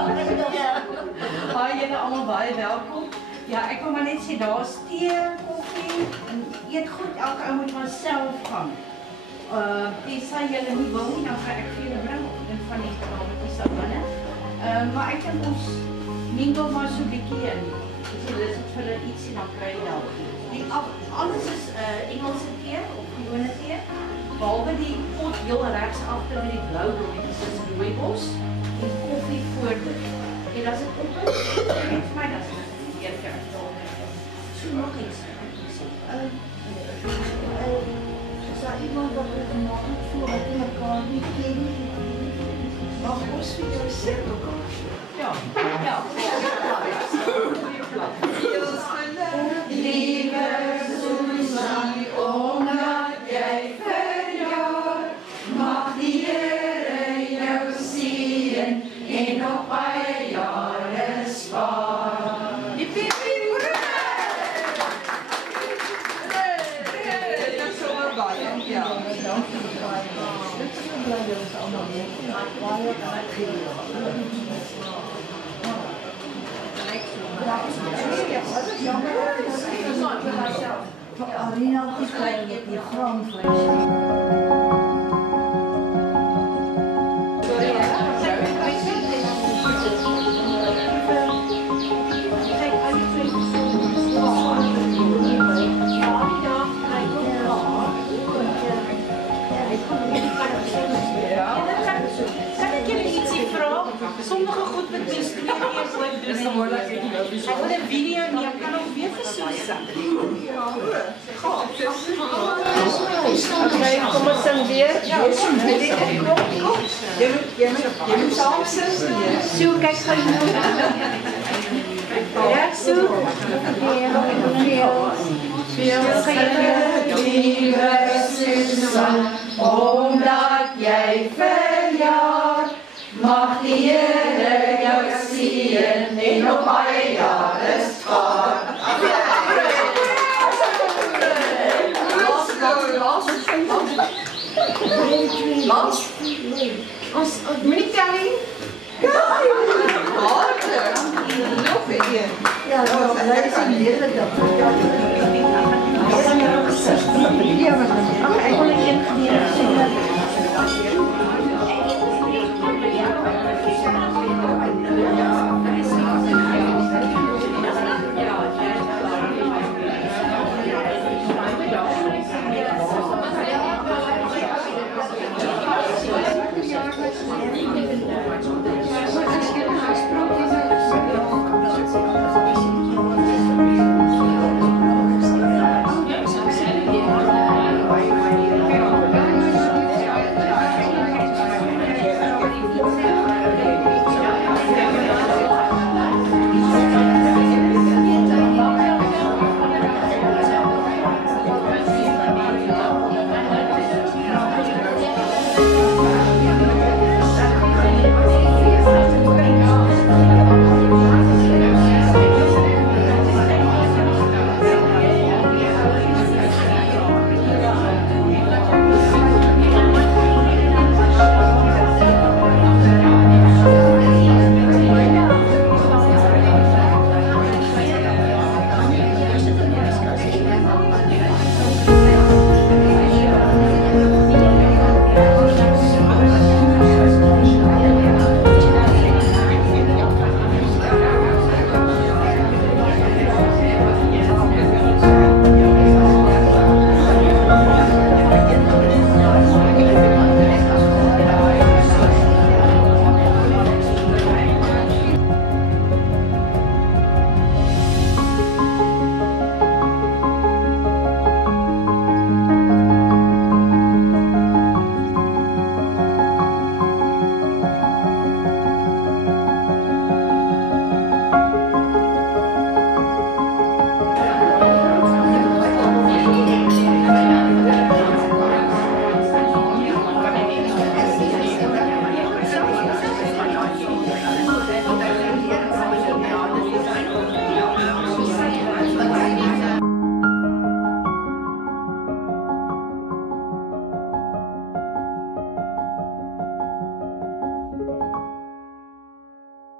Baie julle almal baie welkom. Ja, ek wil maar net sê daar's tee, koffie en eet goed. Elke ou moet maar self gaan. Tensy julle nie wil nie, dan gaan ek vir julle bring op een van die kraammetjies daar binne. Maar ek dink ons mingle maar so 'n bietjie in. So dis vir hulle ietsie dan kry jy dan. Alles is Engelse tee of gewone tee. Behalwe die pot heel regs agter met die blou blommetjies is rooibos en koffie voor dit. En as dit op is, net vir my dat is weer kerk daar. So nog iets. Is daar iemand wat het gemaak het voordat jy mekaar nie ken nie? Mag ons vir jou sê mekaar? Ja. Lieve Susan, omdat jy verjaar, mag die Here jou seën en nog baie jare spaar. Dit is so baie. Ja. Dit is so bly dat ons almal weer baie Arena gekry met die graanvleis. Sommige goed met mens 2 keer so doen. Dis gewoonlik ek wil 'n video neem, kan ook weer versoek sit. Ja. Okay, kom ons sing weer. Ja, kom. Jy moet saam sing. So kyk gou nou. Ja, so. Lieve Susan, omdat jy verjaar, mag die Here jou seën en nog baie jare spaar. Last. Ons moenie tel nie. Nog een. Ja, dat is een hele dag.